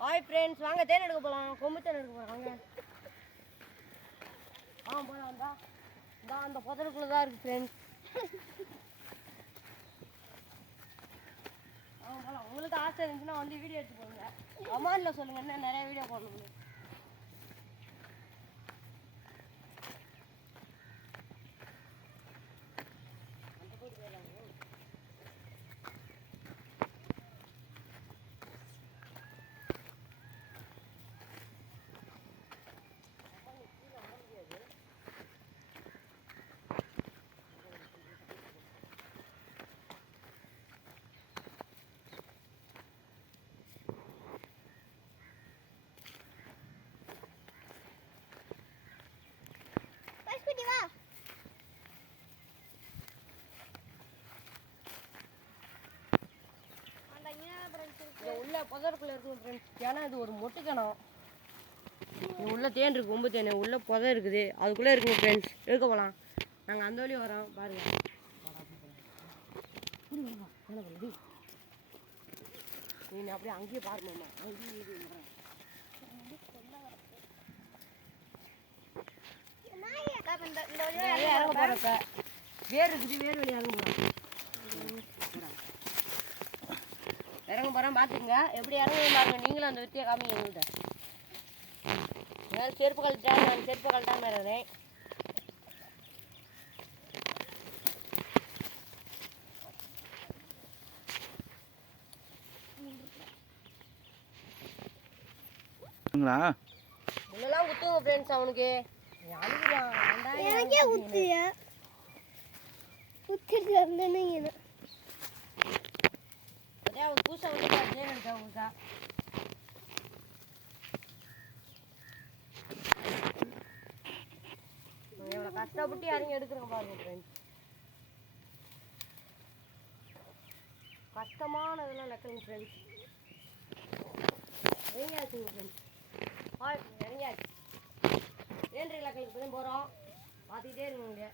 Hi friends, வாங்க தேன் எடுக்க போகலாம். கொம்பு தேன் எடுக்க போகலாம். வாங்க போகலாம். தான் அந்த புதருக்குள்ளே தான் இருக்குது ஃப்ரெண்ட்ஸ். போகலாம். உங்களுக்கு ஆசை இருந்துச்சுன்னா வந்து வீடியோ எடுத்து போங்க. கமெண்ட்டில் சொல்லுங்கள், இன்னும் நிறைய வீடியோ போடணும். உள்ள புதருக்குள்ள இருக்கும் ஃப்ரெண்ட்ஸ். ஏன்னா இது ஒரு மொட்டு கிணம். உள்ள தேன் இருக்கு, கொம்பு தேன் உள்ள புதை இருக்குது, அதுக்குள்ளே இருக்குங்க ஃப்ரெண்ட்ஸ். எடுக்க போகலாம். நாங்கள் அந்த வழியும் வரோம் பாருங்க. நீ அப்படியே அங்கேயே பாருமாம்மா, அங்கேயே இறங்க போகிறப்ப வேர் இருக்குது, வேர் வழி இறங்க போகிறோம். இறங்க போகிறோம், பார்த்துக்குங்க. எப்படி இறங்க பாருங்க. நீங்களும் அந்த வித்தியை காமிங்க எங்கள்கிட்ட. என்னால் செருப்பு கழட்டாம, நான் செருப்பு கழட்டாமல் இறங்குறேன். முன்னெல்லாம் குத்துங்க ஃப்ரெண்ட்ஸ். அவனுக்கு எனக்கே குத்துயா குத்திட்டு வந்தேன்னு அவன் பூசா வந்து தேன் எடுத்தா உங்களுக்கா. எவ்வளோ கஷ்டப்பட்டு இறங்கி எடுக்கிறோங்க பாருங்க ஃப்ரெண்ட்ஸ். கஷ்டமானதெல்லாம் லெக்கலுங்க ஃப்ரெண்ட்ஸ். இறங்கியாச்சுங்க ஃப்ரெண்ட்ஸ். இறங்கியாச்சு. ஏன்றி லெக்கலுக்கு தான் போகிறோம். பார்த்துக்கிட்டே இருக்குங்க.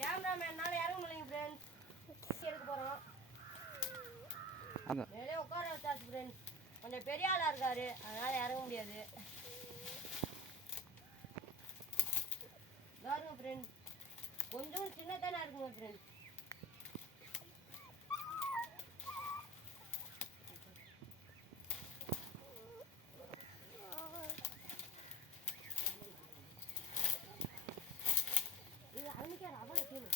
கேமராமேனால இறங்க முடியலைங்க ஃப்ரெண்ட்ஸ். எடுக்க போகிறோம். மேலே உட்கார வச்சாச்சு ஃப்ரெண்ட்ஸ். கொஞ்சம் பெரிய ஆளாக இருக்காரு, அதனால் இறங்க முடியாது. பாருங்க ஃப்ரெண்ட்ஸ், கொஞ்சம் சின்னதானே இருக்குங்க ஃப்ரெண்ட்ஸ். இது அவனுக்கே அவளை கேளு.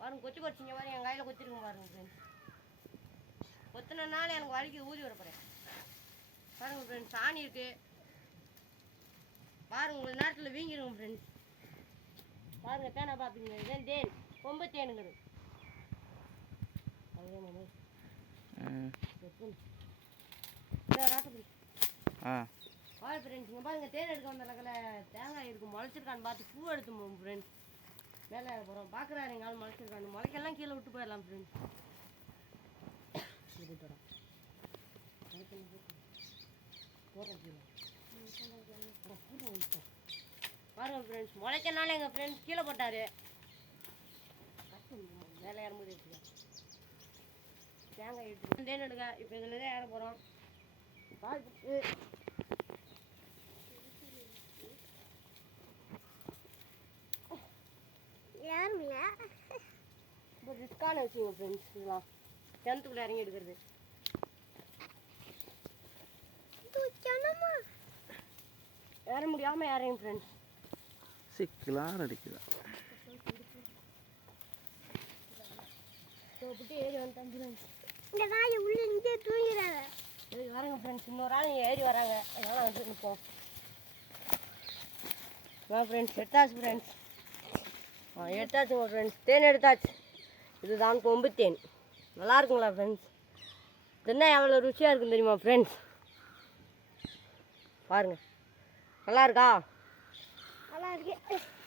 பாருங்க, கொச்சி கொச்சிங்க பாருங்க. என் கையில் கொச்சிருங்க பாருங்க ஃப்ரெண்ட்ஸ். கொத்தினால எனக்கு வலிக்கு ஊதி வரப்போறேன். பாருங்க ஃப்ரெண்ட்ஸ், சாணி இருக்கு பாருங்க. உங்களுக்கு நேரத்தில் வீங்கிடுங்க ஃப்ரெண்ட்ஸ். பாருங்க, தேனை பார்த்துங்க. இதுதான் தேன், கொம்பு தேனுங்கிறது. ஃப்ரெண்ட்ஸ், இங்கே பாருங்க, தேன் எடுக்க வந்த தேங்காய் இருக்கு, முளைச்சிருக்கான்னு பார்த்து பூ எடுத்து போவோம் ஃப்ரெண்ட்ஸ். மேலே போகிறோம். பார்க்குறாரு எங்காலும் முளைச்சிருக்கான்னு. முளைக்கெல்லாம் கீழே விட்டு போயிடலாம் ஃப்ரெண்ட்ஸ். பாருங்க ஃப்ரெண்ட்ஸ், முளைக்கனால எங்கள் ஃப்ரெண்ட்ஸ் கீழே போட்டார். மேலே ஏறும்போது எடுத்துக்க தேங்காய் எடுத்து தேன் எடுக்க. இப்போ இதில் தான் ஏற போகிறோம். பார்த்துட்டு இப்போ ரிஸ்கான விஷயம் ஃப்ரெண்ட்ஸ். இதெல்லாம் கிணத்துக்குள்ளே இறங்கி எடுக்கிறது ஏற முடியாமல் ஏறேன் ஃப்ரெண்ட்ஸ். சிக்கலாக அடிக்குதா ஏறி வந்துட்டேன். இந்த நாய் உள்ள இங்கே தூங்கிறாங்க. வரங்க ஃப்ரெண்ட்ஸ், இன்னொரு ஆள் ஏறி வராங்க, அதனால் வந்து நிற்போம். ஃப்ரெண்ட்ஸ் எடுத்தாச்சு ஃப்ரெண்ட்ஸ். எடுத்தாச்சுங்க ஃப்ரெண்ட்ஸ், தேன் எடுத்தாச்சு. இதுதான் கொம்பு தேன். நல்லா இருக்குங்களா ஃப்ரெண்ட்ஸ்? தின்னா எவ்வளோ ருசியாக இருக்குன்னு தெரியுமா ஃப்ரெண்ட்ஸ்? பாருங்கள், நல்லா இருக்கா? போடு